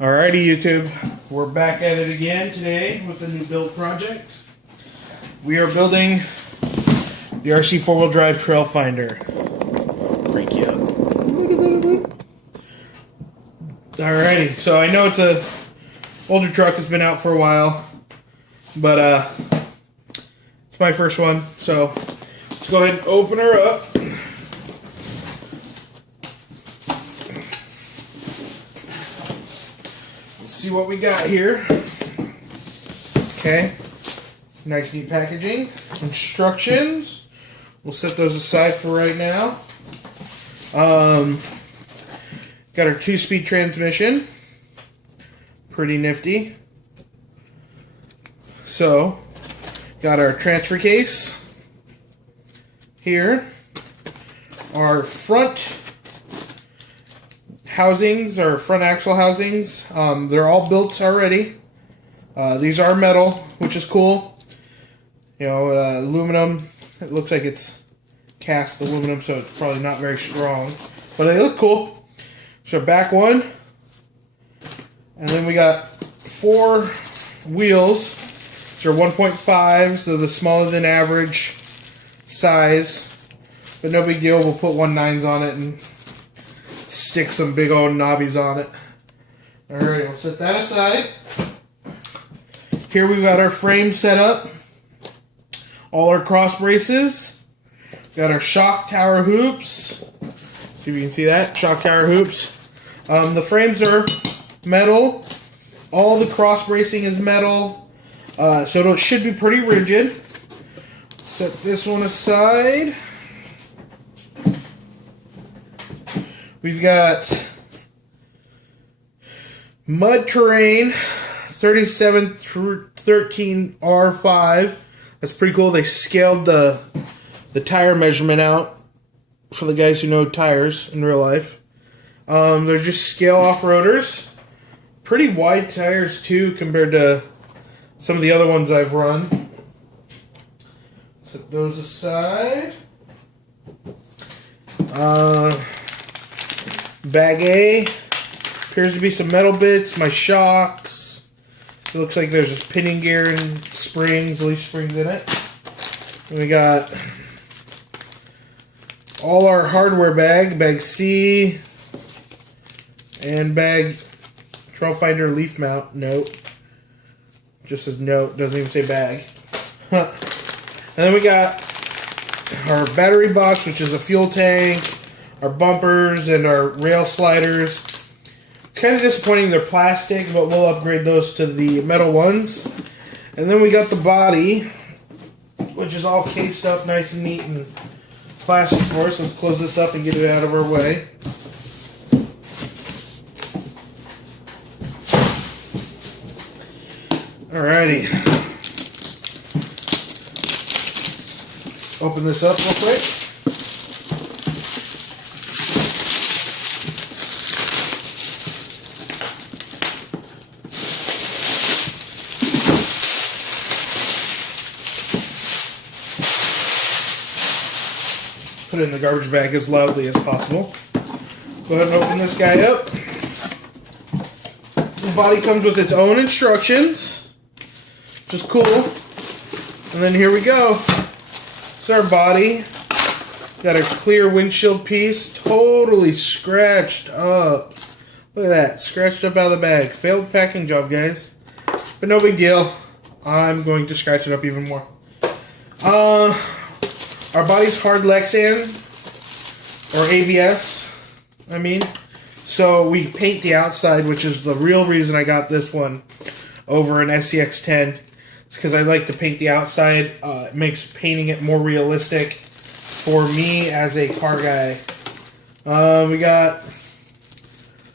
Alrighty, YouTube, we're back at it again today with a new build project. We are building the RC 4-wheel drive trail finder. Break you up. Alrighty, so I know it's a older truck, it's been out for a while, but it's my first one, so let's go ahead and open her up. See what we got here. Okay, nice neat packaging. Instructions, we'll set those aside for right now. Got our 2-speed transmission, pretty nifty. So got our transfer case here, our front housings, our front axle housings. They're all built already. These are metal, which is cool. You know, aluminum. It looks like it's cast aluminum, so it's probably not very strong, but they look cool. So back one, and then we got 4 wheels. These are 1.5, so the smaller than average size, but no big deal. We'll put 1.9s on it and stick some big old knobbies on it. Alright, we'll set that aside. Here we've got our frame set up. All our cross braces. Got our shock tower hoops. See if you can see that. Shock tower hoops. The frames are metal. All the cross bracing is metal. So it should be pretty rigid. Set this one aside. We've got Mud Terrain 3713 R5. That's pretty cool. They scaled the tire measurement out for the guys who know tires in real life. They're just scale off-roaders. Pretty wide tires too compared to some of the other ones I've run. Set those aside. Bag A, appears to be some metal bits, my shocks. It looks like there's just pinning gear and springs, leaf springs in it. And we got all our hardware bag C, and bag trail finder leaf mount note. Just says note, doesn't even say bag. And then we got our battery box, which is a fuel tank, our bumpers, and our rail sliders. Kind of disappointing they're plastic, but we'll upgrade those to the metal ones. And then we got the body, which is all cased up nice and neat and plastic for us. Let's close this up and get it out of our way. Alrighty. Open this up real quick. Put it in the garbage bag as loudly as possible. Go ahead and open this guy up. The body comes with its own instructions, which is cool. And then here we go. It's our body. Got a clear windshield piece, totally scratched up. Look at that, scratched up out of the bag. Failed packing job, guys. But no big deal. I'm going to scratch it up even more. Our body's hard Lexan, or ABS, I mean. So we paint the outside, which is the real reason I got this one over an SCX10. It's because I like to paint the outside. It makes painting it more realistic for me as a car guy. We got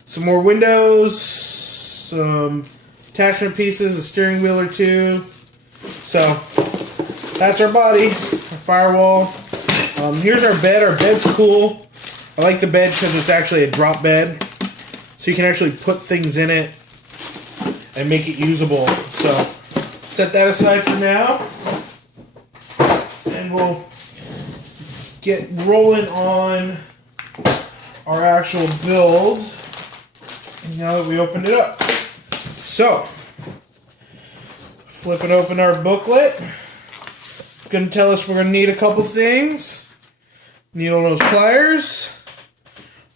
some more windows, some attachment pieces, a steering wheel or two. So that's our body, our firewall. Here's our bed. Our bed's cool. I like the bed because it's actually a drop bed. So you can actually put things in it and make it usable. So set that aside for now. And we'll get rolling on our actual build now that we opened it up. So, flipping open our booklet. It's going to tell us we're going to need a couple things. Needle nose pliers.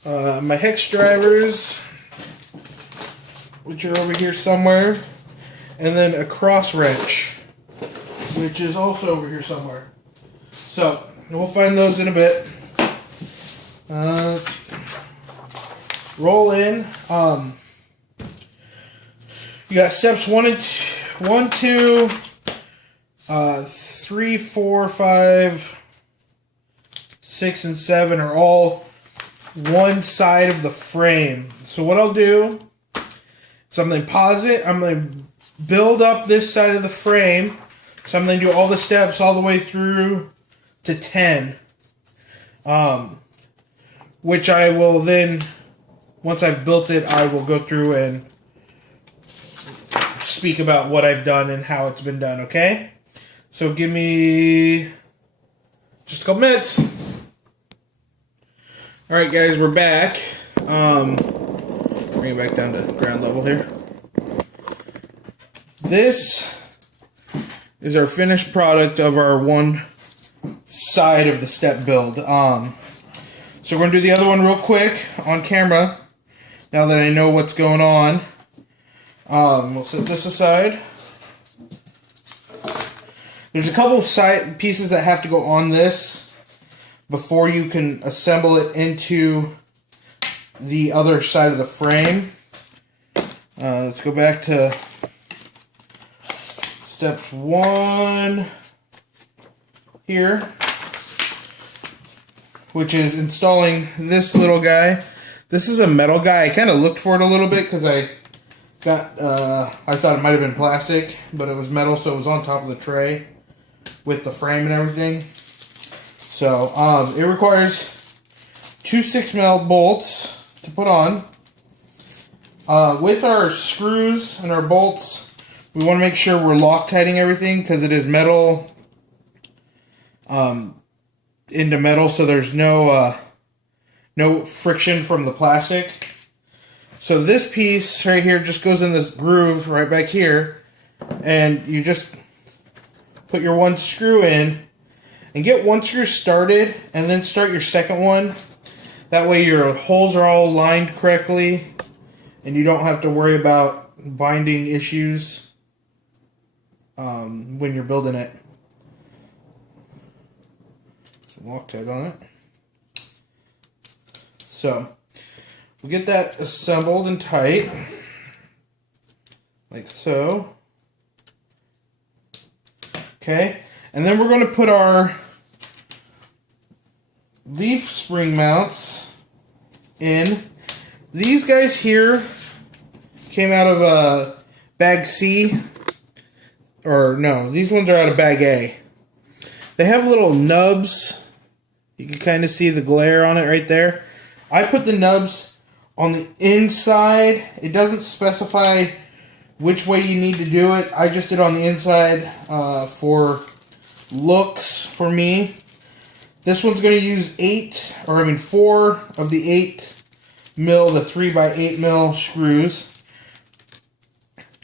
My hex drivers, which are over here somewhere. And then a cross wrench, which is also over here somewhere. So, we'll find those in a bit. Roll in. You got steps 1, 2, 3, 4, 5, 6, and 7 are all one side of the frame. So what I'll do is I'm going to pause it. I'm going to build up this side of the frame. So I'm going to do all the steps all the way through to 10. Which I will then, once I've built it, I will go through and speak about what I've done and how it's been done, okay? So give me just a couple minutes. Alright guys, we're back. Bring it back down to ground level here. This is our finished product of our one side of the step build. So we're going to do the other one real quick on camera, now that I know what's going on. We'll set this aside. There's a couple of side pieces that have to go on this before you can assemble it into the other side of the frame. Let's go back to step 1 here, which is installing this little guy. This is a metal guy. I kind of looked for it a little bit because I thought it might have been plastic, but it was metal, so it was on top of the tray with the frame and everything. So it requires 2 6mm bolts to put on. With our screws and our bolts, we want to make sure we're Loctiting everything because it is metal into metal, so there's no friction from the plastic. So this piece right here just goes in this groove right back here, and you just put your one screw in and get one screw started and then start your second one. That way your holes are all lined correctly and you don't have to worry about binding issues when you're building it. Some Loctite on it. So we'll get that assembled and tight, like so. Okay, and then we're going to put our leaf spring mounts in. These guys here came out of bag C, or no, these ones are out of bag A. They have little nubs. You can kind of see the glare on it right there. I put the nubs on the inside. It doesn't specify which way you need to do it. I just did on the inside for looks for me. This one's going to use 4 of the 8mm, the 3x8mm screws.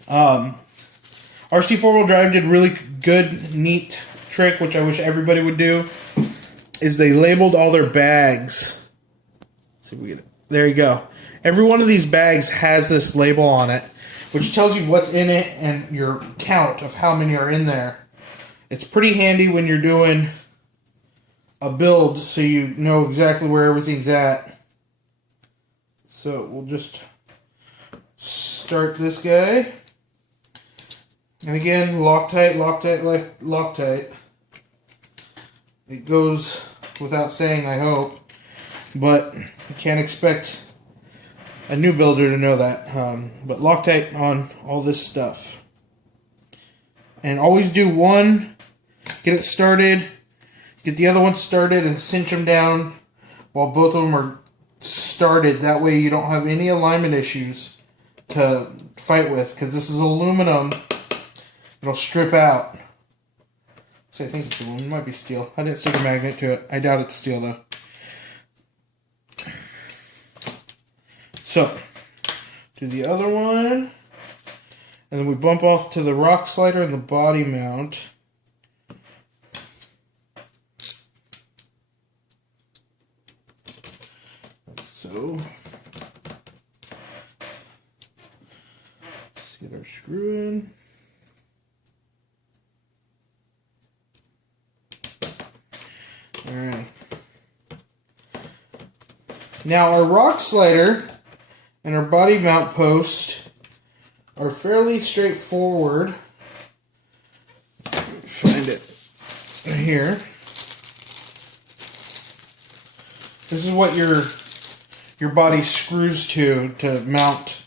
Rc4wd did a really good, neat trick, which I wish everybody would do, is they labeled all their bags. Let's see if we get it. There you go. Every one of these bags has this label on it, which tells you what's in it and your count of how many are in there. It's pretty handy when you're doing a build so you know exactly where everything's at. So we'll just start this guy. And again, Loctite, Loctite, Loctite. It goes without saying, I hope. But you can't expect a new builder to know that. But Loctite on all this stuff. And always do one, get it started, get the other one started, and cinch them down while both of them are started. That way you don't have any alignment issues to fight with, because this is aluminum. It'll strip out. So I think it's aluminum. It might be steel. I didn't stick a magnet to it. I doubt it's steel though. So, do the other one. And then we bump off to the rock slider and the body mount. So, let's get our screw in. Alright. Now our rock slider and our body mount post are fairly straightforward. Find it here. This is what your body screws to mount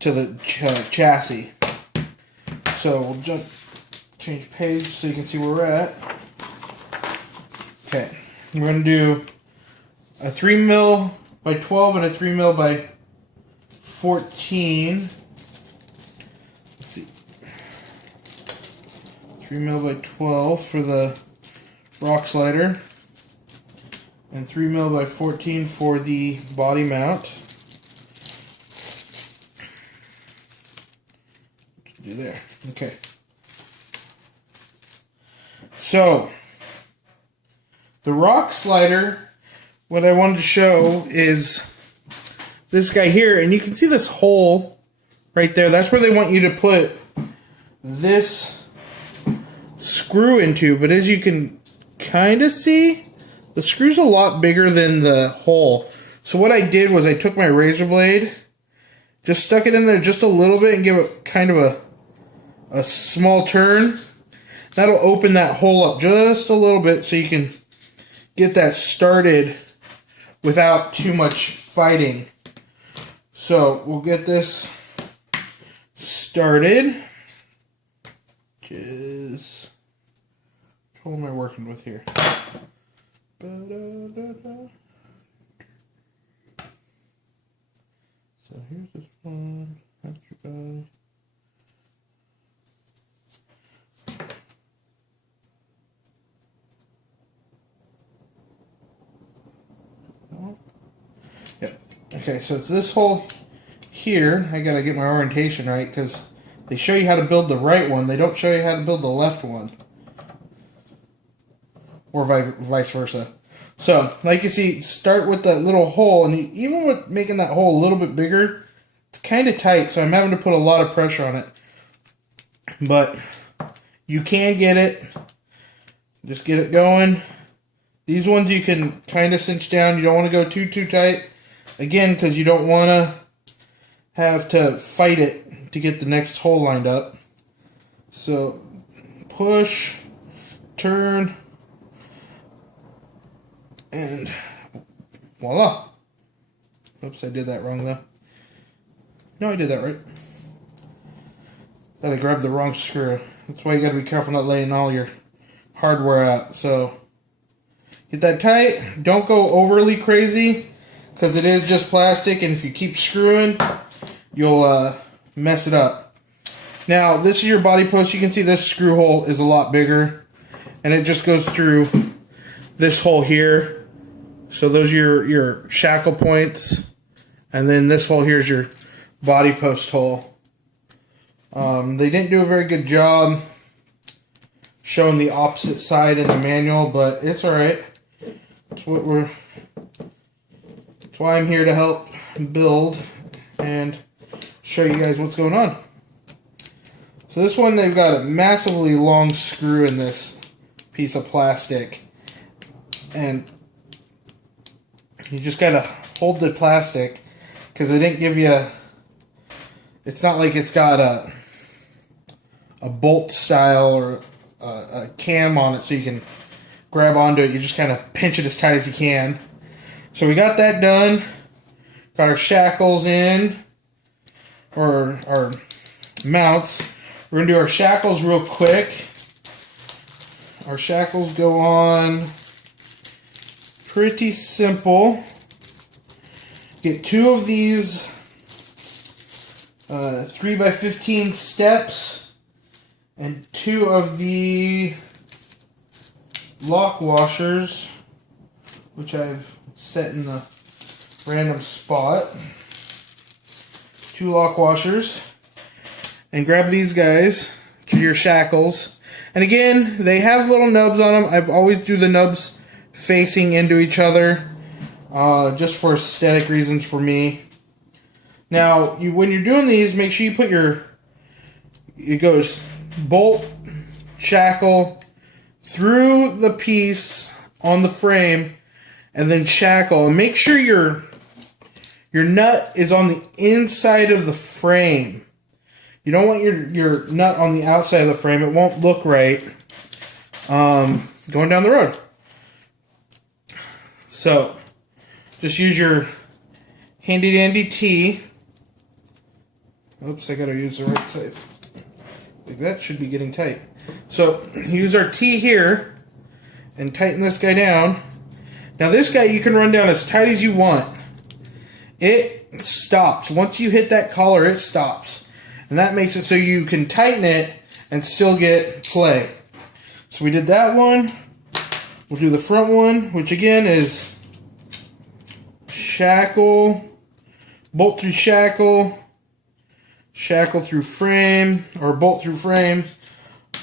to the chassis. So we'll change page so you can see where we're at. Okay, we're going to do a 3mm by 12 and a 3mm by 14. Let's see. 3mm by 12 for the rock slider. And 3mm by 14 for the body mount. Do there. Okay. So, the rock slider, what I wanted to show is this guy here, and you can see this hole right there. That's where they want you to put this screw into, but as you can kind of see, the screw's a lot bigger than the hole. So what I did was I took my razor blade, just stuck it in there just a little bit and give it kind of a small turn. That'll open that hole up just a little bit so you can get that started without too much fighting. So we'll get this started. Just, what am I working with here? So here's this one. That's your guy. Yep. Okay, so it's this hole here. I gotta get my orientation right because they show you how to build the right one. They don't show you how to build the left one. Or vice versa. So, like you see, start with that little hole, and even with making that hole a little bit bigger, it's kind of tight, so I'm having to put a lot of pressure on it. But you can get it. Just get it going. These ones you can kind of cinch down. You don't want to go too tight. Again, because you don't want to have to fight it to get the next hole lined up. So, push, turn, and voila. Oops, I did that wrong though. No, I did that right. Then I grabbed the wrong screw. That's why you gotta be careful not laying all your hardware out. So, get that tight. Don't go overly crazy, because it is just plastic, and if you keep screwing, you'll mess it up. Now, this is your body post. You can see this screw hole is a lot bigger, and it just goes through this hole here. So those are your shackle points, and then this hole here is your body post hole. They didn't do a very good job showing the opposite side in the manual, but it's alright. That's why I'm here to help build and show you guys what's going on. So this one, they've got a massively long screw in this piece of plastic, and you just gotta hold the plastic because they didn't give you. It's not like it's got a bolt style or a cam on it, so you can grab onto it. You just kind of pinch it as tight as you can. So we got that done. Got our shackles in, or our mounts. We're gonna do our shackles real quick. Our shackles go on pretty simple. Get 2 of these 3x15 steps and 2 of the lock washers, which I've set in the random spot. 2 lock washers. and grab these guys, which are your shackles. And again, they have little nubs on them. I always do the nubs facing into each other, just for aesthetic reasons for me. Now, when you're doing these, make sure you put it goes bolt, shackle, through the piece on the frame, and then shackle. And make sure your nut is on the inside of the frame. You don't want your nut on the outside of the frame. It won't look right going down the road. So, just use your handy dandy T. Oops, I gotta use the right size. Like that should be getting tight. So, use our T here and tighten this guy down. Now this guy you can run down as tight as you want. It stops. Once you hit that collar, it stops. And that makes it so you can tighten it and still get play. So we did that one. We'll do the front one, which again is shackle, bolt through shackle, shackle through frame, or bolt through frame,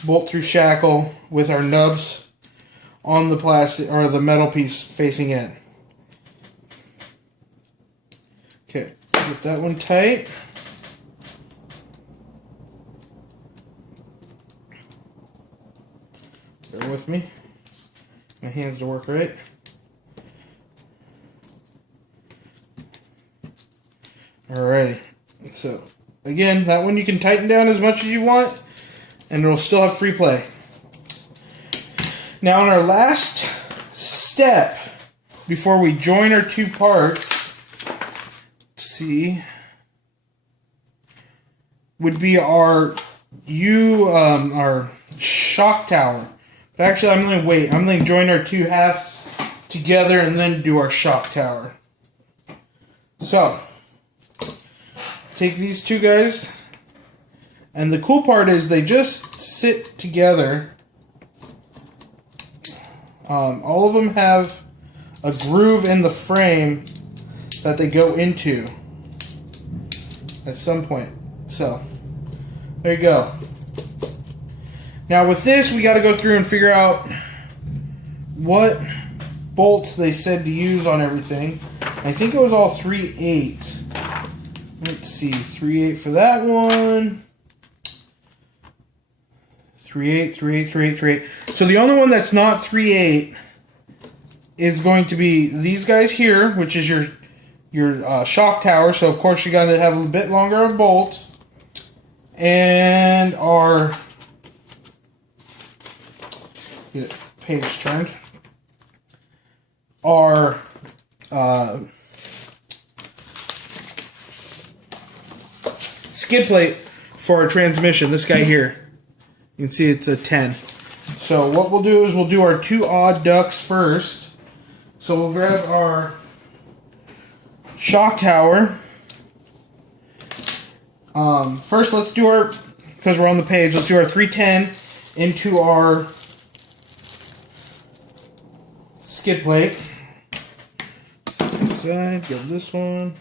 bolt through shackle with our nubs on the plastic or the metal piece facing in. Okay, get that one tight. Bear with me. My hands to work right. Alrighty. So, again, that one you can tighten down as much as you want, and it'll still have free play. Now, on our last step, before we join our two parts, would be our shock tower. But actually, I'm going to wait. I'm going to join our two halves together and then do our shock tower. So, take these two guys, and the cool part is they just sit together. All of them have a groove in the frame that they go into at some point. So, there you go. Now with this, we got to go through and figure out what bolts they said to use on everything. I think it was all 3/8. Let's see, 3/8 for that one. 3/8, 3/8, 3/8, 3/8. So the only one that's not 3/8 is going to be these guys here, which is your shock tower. So of course you got to have a bit longer of bolts, and our get it page turned. Our skid plate for our transmission. This guy here. You can see it's a 10. So what we'll do is we'll do our two odd ducts first. So we'll grab our shock tower. First, let's do our, because we're on the page, let's do our 310 into our skid plate. Inside, get this one.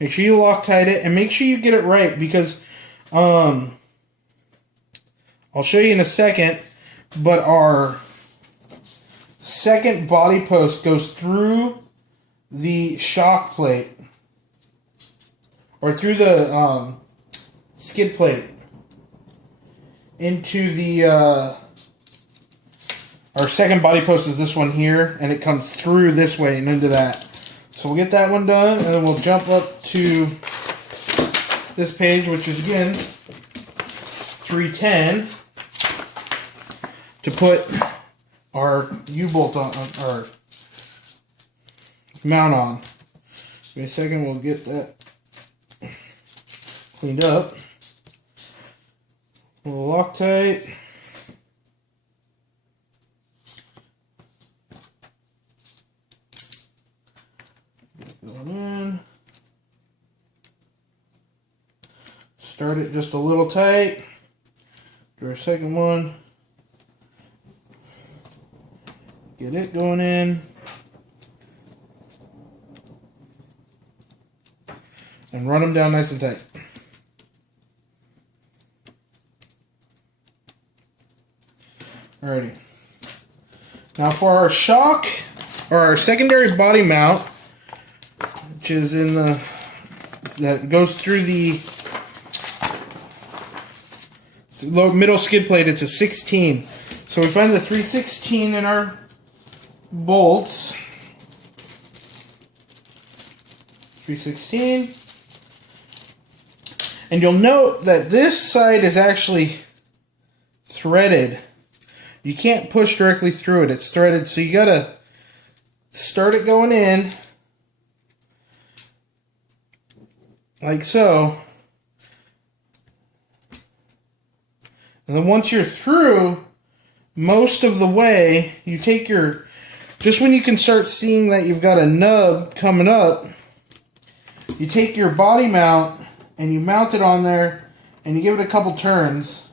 Make sure you Loctite it, and make sure you get it right, because I'll show you in a second, but our second body post goes through the shock plate, or through the skid plate, into the, our second body post is this one here, and it comes through this way and into that. So we'll get that one done, and then we'll jump up to this page, which is again 310, to put our U-bolt on, our mount on. Give me a second, we'll get that cleaned up. We'll Loctite. Going in. Start it just a little tight. Do our second one. Get it going in. And run them down nice and tight. Alrighty. Now for our shock, or our secondary body mount, which is in the, that goes through the middle skid plate, it's a 16. So we find the 3/16 in our bolts. 3/16. And you'll note that this side is actually threaded. You can't push directly through it. It's threaded, so you gotta start it going in like so. And then once you're through most of the way, you take your, just when you can start seeing that you've got a nub coming up, you take your body mount and you mount it on there and you give it a couple turns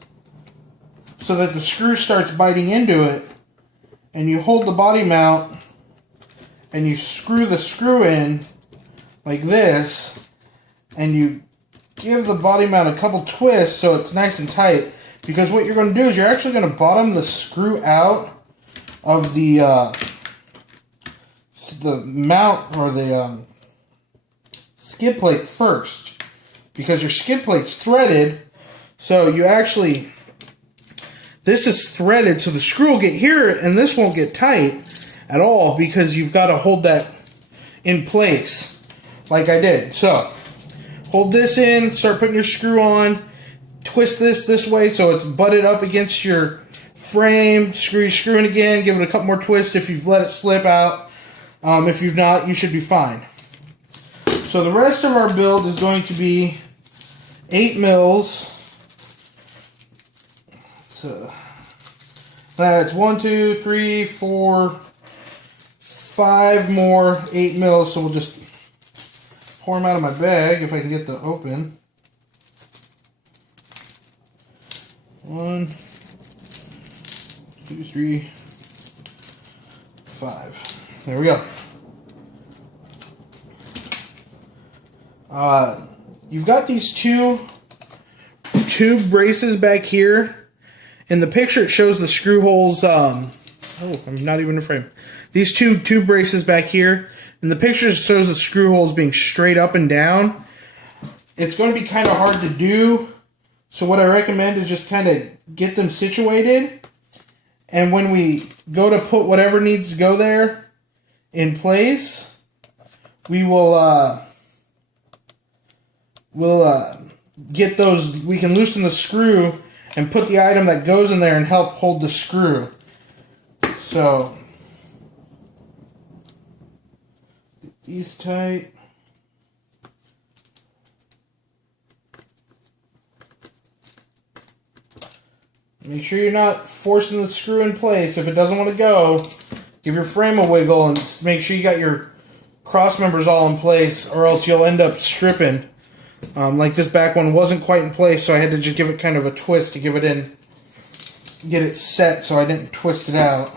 so that the screw starts biting into it, and you hold the body mount and you screw the screw in like this, and you give the body mount a couple twists so it's nice and tight, because what you're going to do is you're actually going to bottom the screw out of the mount, or the skid plate first, because your skid plate's threaded. So you actually, this is threaded, so the screw will get here and this won't get tight at all, because you've got to hold that in place like I did. So hold this in, start putting your screw on, twist this way so it's butted up against your frame, screw in again, give it a couple more twists if you've let it slip out. If you've not, you should be fine. So the rest of our build is going to be 8 mils. So that's 1, 2, 3, 4, 5 more 8 mils. So we'll just pour them out of my bag if I can get the open. 1, 2, 3, 5. There we go. You've got these two tube braces back here. In the picture, it shows the screw holes. Oh, I'm not even in frame. These two tube braces back here. In the picture, it shows the screw holes being straight up and down. It's going to be kind of hard to do. So what I recommend is just kind of get them situated. And when we go to put whatever needs to go there in place, we will get those, we can loosen the screw and put the item that goes in there and help hold the screw. So, get these tight. Make sure you're not forcing the screw in place. If it doesn't want to go, give your frame a wiggle and make sure you got your cross members all in place, or else you'll end up stripping. Like this back one wasn't quite in place, so I had to just give it kind of a twist to give it in, get it set so I didn't twist it out.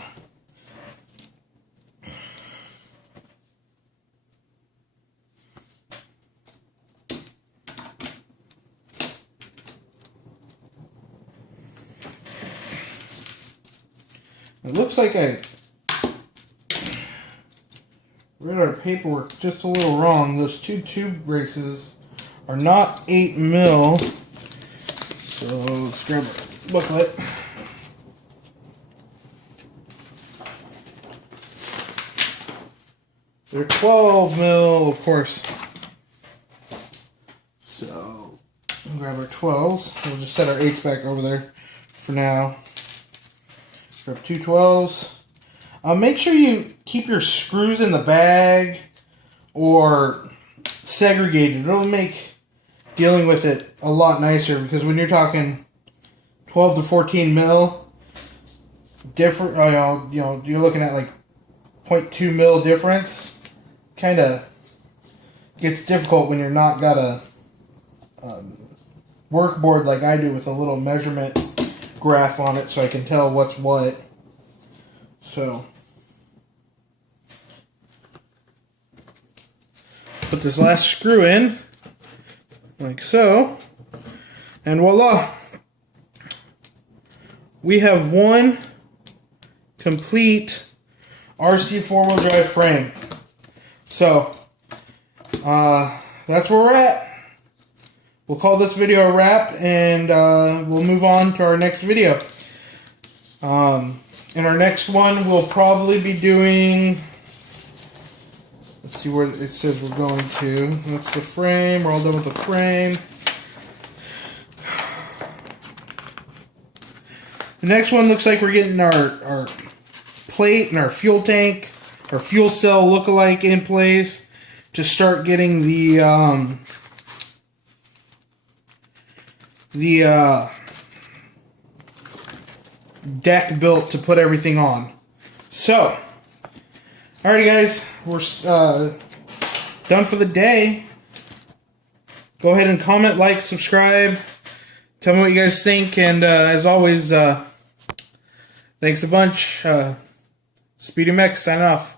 It looks like I read our paperwork just a little wrong. Those two tube braces are not 8 mil. So let's grab a booklet. They're 12 mil, of course. So we'll grab our 12s. We'll just set our 8s back over there for now. Grab 2 12s. Make sure you keep your screws in the bag or segregated. It'll make dealing with it a lot nicer, because when you're talking 12 to 14 mil different, you know, you're looking at like 0.2 mil difference. Kind of gets difficult when you're not got a work board like I do with a little measurement graph on it, so I can tell what's what. So put this last screw in like so, and voila, we have one complete RC4 wheel drive frame. So, that's where we're at. We'll call this video a wrap, and we'll move on to our next video. In our next one, we'll probably be doing... Let's see where it says we're going to. That's the frame. We're all done with the frame. The next one looks like we're getting our plate and our fuel tank, our fuel cell lookalike in place to start getting the deck built to put everything on. So, alrighty guys, we're done for the day. Go ahead and comment, like, subscribe. Tell me what you guys think, and as always, thanks a bunch. Speedy Mech signing off.